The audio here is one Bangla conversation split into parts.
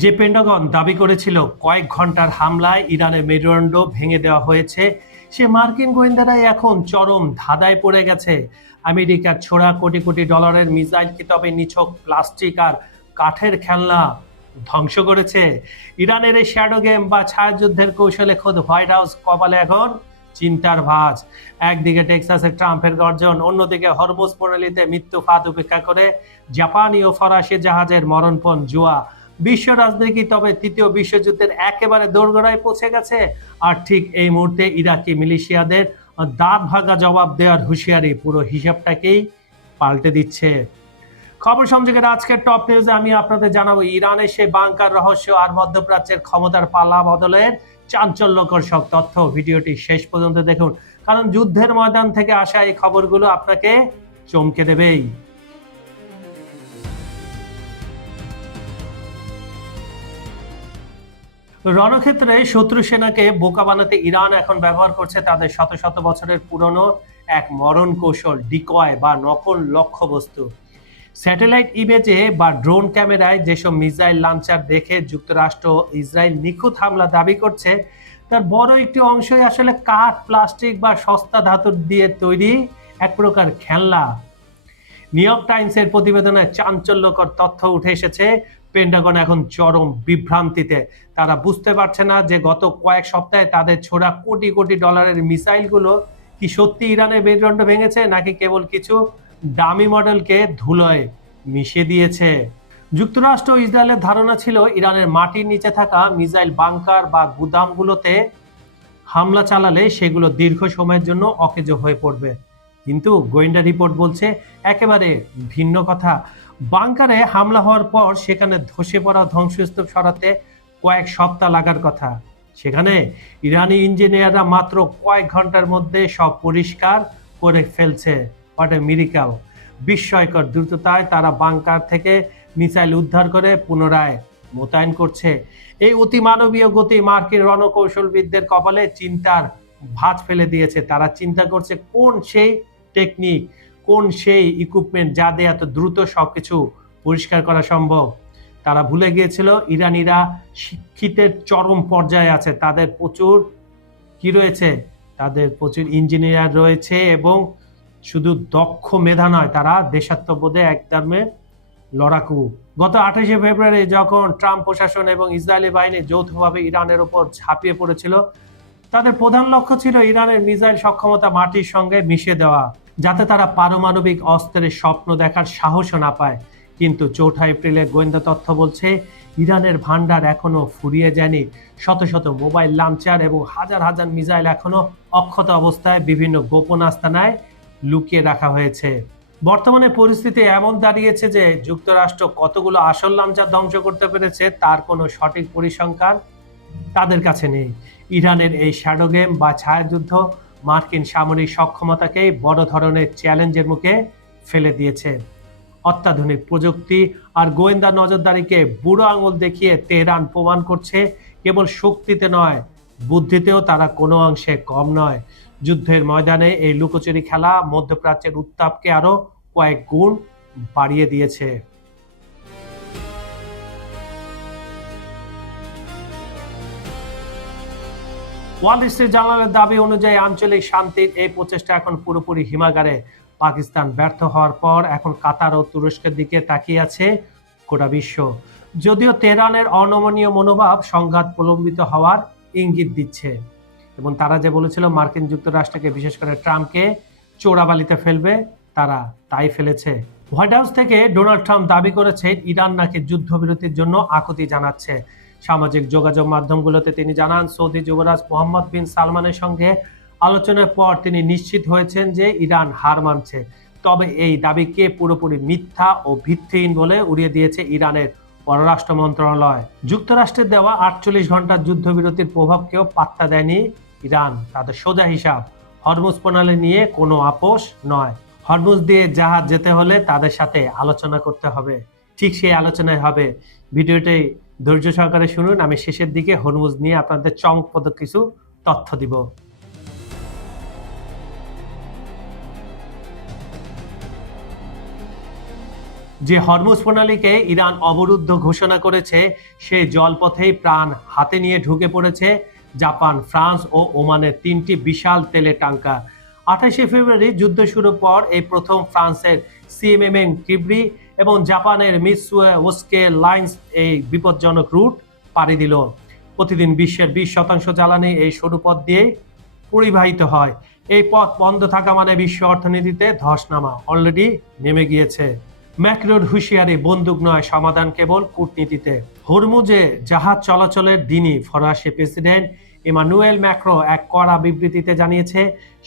যে পেন্টাগন দাবি করেছিল কয়েক ঘন্টার হামলায় ইরানের মেরুদণ্ড ভেঙে দেওয়া হয়েছে, সে মার্কিন গোয়েন্দারাই এখন চরম ধাঁধায় পড়ে গেছে। আমেরিকার ছোড়া কোটি কোটি ডলারের মিসাইল কি তবে নিছক প্লাস্টিক আর কাঠের খেলনা ধ্বংস করেছে? ইরানের এই শ্যাডো গেম বা ছায়াযুদ্ধের কৌশলে খোদ হোয়াইট হাউস কপালে এখন চিন্তার ভাঁজ। একদিকে টেক্সাসে ট্রাম্পের গর্জন, অন্যদিকে হরমুজ প্রণালীতে মৃত্যু ফাঁদ উপেক্ষা করে জাপানি ও ফরাসি জাহাজের মরণপণ জুয়া। বিশ্ব রাজনীতি তবে তৃতীয় বিশ্বযুদ্ধের একেবারে দোরগোড়ায় পৌঁছে গেছে। আর ঠিক এই মুহূর্তে ইরাকি মিলিশিয়াদের দাঁত ভাঙা জবাব দেওয়ার হুঁশিয়ারি পুরো হিসাবটাকেই পাল্টে দিচ্ছে। খবর সংযোগের আজকের টপ নিউজে আমি আপনাদের জানাবো ইরানের সেই বাংকার রহস্য আর মধ্যপ্রাচ্যের ক্ষমতার পাল্লা বদলের চাঞ্চল্যকর সব তথ্য। ভিডিওটি শেষ পর্যন্ত দেখুন, কারণ যুদ্ধের ময়দান থেকে আসা এই খবরগুলো আপনাকে চমকে দেবেই। রণক্ষেত্রে শত্রু সেনাকে বোকা বানাতে ইরান এখন ব্যবহার করছে তাদের শত শত বছরের পুরনো এক মরণ কৌশল, ডিকয় বা নকল লক্ষ্যবস্তু। স্যাটেলাইট ইমেজে বা ড্রোন ক্যামেরায় যেসব মিসাইল লঞ্চার দেখে যুক্তরাষ্ট্র ইসরায়েল নিখুঁত হামলা দাবি করছে, তার বড় একটি অংশই আসলে কাঠ, প্লাস্টিক বা সস্তা ধাতুর দিয়ে তৈরি এক প্রকার খেলনা। নিউ ইয়র্ক টাইমসের প্রতিবেদনে চাঞ্চল্যকর তথ্য উঠে এসেছে। পেন্টাগন এখন চরম বিভ্রান্তিতে। তারা বুঝতে পারছে না যে গত কয়েক সপ্তাহে তাদের ছোড়া কোটি কোটি ডলারের মিসাইলগুলো কি সত্যি ইরানের মেরুদণ্ড ভেঙেছে, নাকি কেবল কিছু দামি মডেলকে ধুলোয় মিশিয়ে দিয়েছে। যুক্তরাষ্ট্র ও ইসরায়েলের ধারণা ছিল ইরানের মাটির নিচে থাকা মিসাইল বাংকার বা গুদামগুলোতে হামলা চালালে সেগুলো দীর্ঘ সময়ের জন্য অকেজ হয়ে পড়বে। কিন্তু গোয়েন্দা রিপোর্ট বলছে একেবারে ভিন্ন কথা। বাংকারে হামলা হওয়ার পর সেখানে ধসে পড়া ধ্বংসস্তূপ সরাতে কয়েক সপ্তাহ লাগার কথা। সেখানে ইরানি ইঞ্জিনিয়াররা মাত্র কয়েক ঘন্টার মধ্যে সব পরিষ্কার করে ফেলছে। What a miracle! বিস্ময়কর দ্রুততায় তারা বাংকার থেকে মিসাইল উদ্ধার করে পুনরায় মোতায়েন করছে। এই অতিমানবীয় গতি মার্কিন রণকৌশলবিদদের কপালে চিন্তার ভাঁজ ফেলে দিয়েছে। তারা চিন্তা করছে কোন সেই টেকনিক, কোন সেই ইকুইপমেন্ট যা দিয়ে এত দ্রুত সবকিছু পরিষ্কার করা সম্ভব। তারা ভুলে গিয়েছিল ইরানিরা শিক্ষিতের চরম পর্যায়ে আছে। তাদের প্রচুর কি রয়েছে, তাদের প্রচুর ইঞ্জিনিয়ার রয়েছে এবং শুধু দক্ষ মেধা নয়, তারা দেশাত্মবোধে একদমে লড়াকু। গত 28শে ফেব্রুয়ারি যখন ট্রাম্প প্রশাসন এবং ইসরায়েলি বাহিনী যৌথভাবে ইরানের উপর ঝাঁপিয়ে পড়েছিল, তাদের প্রধান লক্ষ্য ছিল ইরানের মিসাইল সক্ষমতা মাটির সঙ্গে মিশিয়ে দেওয়া, যাতে তারা পারমাণবিক অস্ত্রের স্বপ্ন দেখার সাহসও না পায়। কিন্তু 4 এপ্রিলের গোয়েন্দা তথ্য বলছে ইরানের ভান্ডার এখনো ফুরিয়ে যায়নি। শত শত মোবাইল লঞ্চার এবং হাজার হাজার মিসাইল এখনো অক্ষত অবস্থায় বিভিন্ন গোপন আস্তানায় লুকিয়ে রাখা হয়েছে। বর্তমানে পরিস্থিতি এমন দাঁড়িয়েছে যে যুক্তরাষ্ট্র কতগুলো আসল লঞ্চার ধ্বংস করতে পেরেছে তার কোনো সঠিক পরিসংখ্যান তাদের কাছে নেই। ইরানের এই শ্যাডো গেম বা ছায়াযুদ্ধ মার্কিন সামরিক সক্ষমতাকে বড় ধরনের চ্যালেঞ্জের মুখে ফেলে দিয়েছে। অত্যাধুনিক প্রযুক্তি আর গোয়েন্দা নজরদারিকে বুড়ো আঙুল দেখিয়ে তেহরান প্রমাণ করছে কেবল শক্তিতে নয়, বুদ্ধিতেও তারা কোনো অংশে কম নয়। যুদ্ধের ময়দানে এই লুকোচুরি খেলা মধ্যপ্রাচ্যের উত্তাপকে আরো কয়েক গুণ বাড়িয়ে দিয়েছে। ওয়াল স্ট্রিট জার্নালের দাবি অনুযায়ী আঞ্চলিক শান্তির এই প্রচেষ্টা এখন পুরোপুরি হিমাগারে। পাকিস্তান ব্যর্থ হওয়ার পর এখন কাতার ও তুরস্কের দিকে তাকিয়ে আছে গোটা বিশ্ব। যদিও তেহরানের অনমনীয় মনোভাব সংঘাত প্রলম্বিত হওয়ার ইঙ্গিত দিচ্ছে এবং তারা যে বলেছিল মার্কিন যুক্তরাষ্ট্রকে, বিশেষ করে ট্রাম্পকে চোরাবালিতে ফেলবে, তারা তাই ফেলেছে। হোয়াইট হাউস থেকে ডোনাল্ড ট্রাম্প দাবি করেছে ইরান নাকি যুদ্ধবিরতির জন্য আকুতি জানাচ্ছে। সামাজিক যোগাযোগ মাধ্যমগুলোতে তিনি জানান সৌদি যুবরাজ মোহাম্মদ বিন সালমানের সঙ্গে আলোচনার পর তিনি নিশ্চিত হয়েছেন যে ইরান হার মানছে। তবে এই দাবিকে পুরোপুরি মিথ্যা ও ভিত্তিহীন বলে উড়িয়ে দিয়েছে ইরানের পররাষ্ট্র মন্ত্রণালয়। যুক্তরাষ্ট্রের দেওয়া 48 ঘন্টার যুদ্ধবিরতির প্রভাবকেও পাত্তা দেয়নি ইরান। তাদের সোজা হিসাব, হরমুজ প্রণালী নিয়ে কোনো আপোষ নয়। হরমুজ দিয়ে জাহাজ যেতে হলে তাদের সাথে আলোচনা করতে হবে। ঠিক সেই আলোচনায় হবে। ভিডিওটি ধৈর্য সহকারে শুনুন, আমি শেষের দিকে হরমুজ নিয়ে আপনাদের চমকপ্রদ কিছু তথ্য দিব। যে হরমুজ প্রণালীকে ইরান অবরুদ্ধ ঘোষণা করেছে সেই জলপথেই প্রাণ হাতে নিয়ে ঢুকে পড়েছে জাপান, ফ্রান্স ও ওমানের 3টি বিশাল তেলের ট্যাঙ্কার। 28 ফেব্রুয়ারি যুদ্ধ শুরুর পর এই প্রথম ফ্রান্সের সিএমএম কিবরি এবং জাপানের মিৎসুই ওস্কে লাইন্স এই বিপজ্জনক রুট পাড়ি দিল। প্রতিদিন বিশ্বের 20% জ্বালানি এই সরু পথ দিয়ে পরিবাহিত হয়। এই পথ বন্ধ থাকা মানে বিশ্ব অর্থনীতিতে ধস নামা অলরেডি নেমে গিয়েছে। ম্যাক্রোর হুঁশিয়ারি, বন্দুক নয়, সমাধান কেবল কূটনীতিতে। হরমুজে জাহাজ চলাচলের দিনই ফরাসি প্রেসিডেন্ট ইমানুয়েল ম্যাক্রো এক কড়া বিবৃতিতে জানিয়েছে,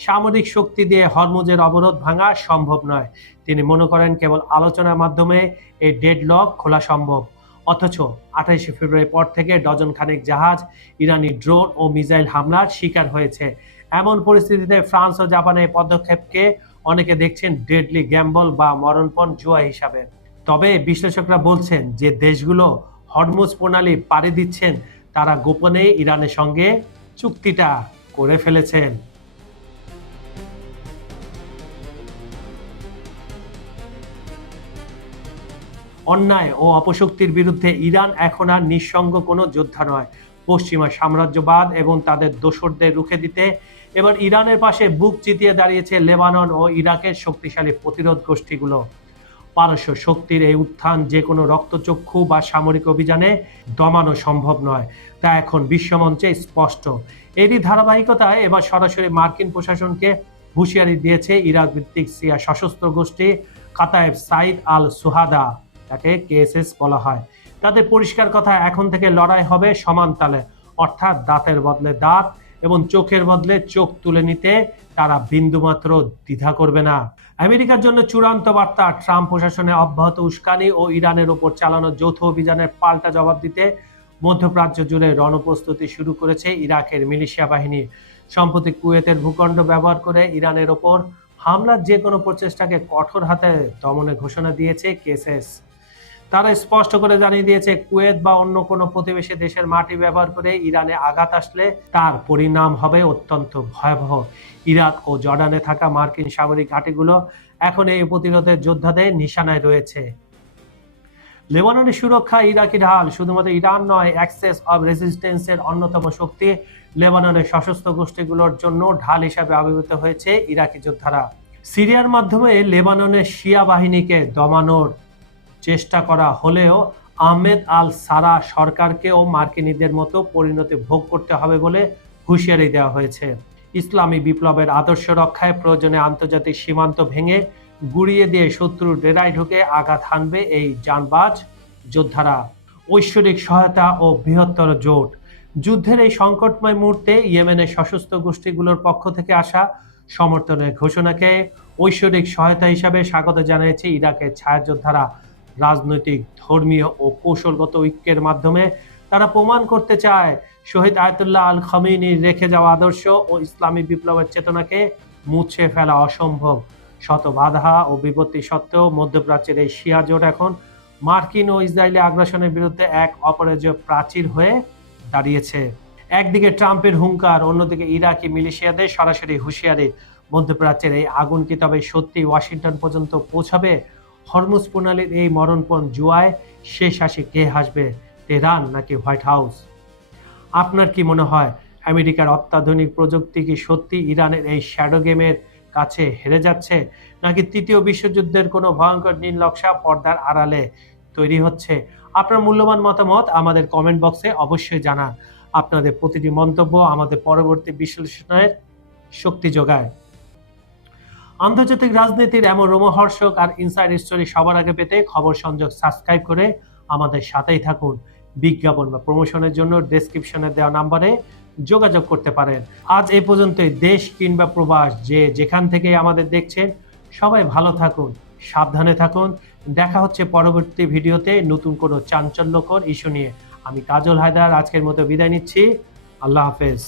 সামরিক শক্তি দিয়ে হরমুজের অবরোধ ভাঙা সম্ভব নয়। তিনি মনে করেন কেবল আলোচনার মাধ্যমে এই ডেডলক খোলা সম্ভব। অথচ 28 ফেব্রুয়ারি পর থেকে ডজন খানেক জাহাজ ইরানি ড্রোন ও মিসাইল হামলার শিকার হয়েছে। এমন পরিস্থিতিতে ফ্রান্স ও জাপানের পদক্ষেপকে অনেকে দেখছেন ডেডলি গ্যাম্বল বা মরণপণ জুয়া হিসাবে। তবে বিশ্লেষকরা বলছেন যে দেশগুলো হরমুজ প্রণালী পাড়ি দিচ্ছেন তারা গোপনে ইরানের সঙ্গে চুক্তিটা করে ফেলেছেন। অন্যায় ও অপশক্তির বিরুদ্ধে ইরান এখন আর নিঃসঙ্গ কোনো যোদ্ধা নয়। পশ্চিমা সাম্রাজ্যবাদ এবং তাদের দোসরদের রুখে দিতে এবার ইরানের পাশে বুক চিতিয়ে দাঁড়িয়েছে লেবানন ও ইরাকের শক্তিশালী প্রতিরোধ গোষ্ঠীগুলো। পারস্য শক্তির এই উত্থান যে কোনো রক্তচক্ষু বা সামরিক অভিযানে দমানো সম্ভব নয়, তা এখন বিশ্বমঞ্চে স্পষ্ট। এরই ধারাবাহিকতায় এবার সরাসরি মার্কিন প্রশাসনকে হুঁশিয়ারি দিয়েছে ইরাক ভিত্তিক শিয়া সশস্ত্র গোষ্ঠী কাতায়েব সাইদ আল সুহাদা, তাকে কেএসএস বলা হয়। তাদের পরিষ্কার কথা, এখন থেকে লড়াই হবে সমান তালে, অর্থাৎ দাঁতের বদলে দাঁত এবং চোখের বদলে চোখ তুলে নিতে তারা বিন্দুমাত্র দ্বিধা করবে না। আমেরিকার জন্য চূড়ান্ত বার্তা, ট্রাম্প প্রশাসনের অব্যাহত উস্কানি ও ইরানের ওপর চালানো যৌথ অভিযানের পাল্টা জবাব দিতে মধ্যপ্রাচ্য জুড়ে রণপ্রস্তুতি শুরু করেছে ইরাকের মিলিশিয়া বাহিনী। সম্প্রতি কুয়েতের ভূখণ্ড ব্যবহার করে ইরানের ওপর হামলার যে কোনো প্রচেষ্টাকে কঠোর হাতে দমনের ঘোষণা দিয়েছে কেএসএস। তারা স্পষ্ট করে জানিয়ে দিয়েছে, কুয়েত বা অন্য কোনো প্রতিবেশী দেশের মাটি ব্যবহার করে ইরানে আঘাত আসলে তার পরিণাম হবে অত্যন্ত ভয়াবহ। ইরাক ও জর্ডানে থাকা মার্কিন সামরিক ঘাঁটিগুলো এখন এই প্রতিরোধের যোদ্ধাদের নিশানায় রয়েছে। লেবাননের সুরক্ষা ইরাকি ঢাল, শুধুমাত্র ইরান নয়, অ্যাক্সেস অব রেজিস্ট্যান্সের অন্যতম শক্তি লেবাননের সশস্ত্র গোষ্ঠীগুলোর জন্য ঢাল হিসাবে আবির্ভূত হয়েছে ইরাকি যোদ্ধারা। সিরিয়ার মাধ্যমে লেবাননের শিয়া বাহিনীকে দমানোর চেষ্টা করা হলেও আহমেদ আল সারা সরকারকেও মার্কিনীদের মতো পরিণতি ভোগ করতে হবে বলে হুঁশিয়ারি দেওয়া হয়েছে। ইসলামী বিপ্লবের আদর্শ রক্ষায় প্রয়োজনে আন্তর্জাতিক সীমান্ত ভেঙে গুড়িয়ে দিয়ে শত্রুর ডেরায় ঢুকে আঘাত হানবে এই জানবাজ যোদ্ধারা। ঐশ্বরিক সহায়তা ও বৃহত্তর জোট, যুদ্ধের এই সংকটময় মুহূর্তে ইয়েমেনের সশস্ত্র গোষ্ঠীগুলোর পক্ষ থেকে আসা সমর্থনের ঘোষণাকে ঐশ্বরিক সহায়তা হিসাবে স্বাগত জানিয়েছে ইরাকের ছায়াযোদ্ধারা। রাজনৈতিক, ধর্মীয় ও কৌশলগত ঐক্যের মাধ্যমে তারা প্রমাণ করতে চায় শহীদ আয়াতুল্লাহ আল খামেনির রেখে যাওয়া আদর্শ ও ইসলামী বিপ্লবের চেতনাকে মুছে ফেলা অসম্ভব। শত বাধা ও বিপত্তি সত্ত্বেও মধ্যপ্রাচ্যের এই শিয়া জোট এখন মার্কিন ও ইসরায়েলি আগ্রাসনের বিরুদ্ধে এক অপরাজেয় প্রাচীর হয়ে দাঁড়িয়েছে। একদিকে ট্রাম্পের হুঙ্কার, অন্যদিকে ইরাকি মিলিশিয়াদের সরাসরি হুঁশিয়ারি। মধ্যপ্রাচ্যের এই আগুন কি তবে সত্যি ওয়াশিংটন পর্যন্ত পৌঁছাবে? হরমুজ প্রণালীর এই মরণপণ জুয়ায় শেষ হাসি কে হাসবে, তেহরান নাকি হোয়াইট হাউস? আপনার কি মনে হয় আমেরিকার অত্যাধুনিক প্রযুক্তি কি সত্যি ইরানের এই শ্যাডো গেমের কাছে হেরে যাচ্ছে, নাকি তৃতীয় বিশ্বযুদ্ধের কোনো ভয়ঙ্কর নীল নকশা পর্দার আড়ালে তৈরি হচ্ছে? আপনার মূল্যবান মতামত আমাদের কমেন্ট বক্সে অবশ্যই জানান। আপনাদের প্রতিটি মন্তব্য আমাদের পরবর্তী বিশ্লেষণের শক্তি যোগায়। আন্তর্জাতিক রাজনীতির এমন রোমহর্ষক আর ইনসাইড স্টোরি সবার আগে পেতে খবর সংযোগ সাবস্ক্রাইব করে আমাদের সাথেই থাকুন। বিজ্ঞাপন বা প্রমোশনের জন্য ডেসক্রিপশনে দেওয়া নাম্বারে যোগাযোগ করতে পারেন। আজ এই পর্যন্তই। দেশ কিংবা প্রবাস যে যেখান থেকে আমাদের দেখছেন, সবাই ভালো থাকুন, সাবধানে থাকুন। দেখা হচ্ছে পরবর্তী ভিডিওতে নতুন কোনো চাঞ্চল্যকর ইস্যু নিয়ে। আমি কাজল হায়দার আজকের মতো বিদায় নিচ্ছি। আল্লাহ হাফেজ।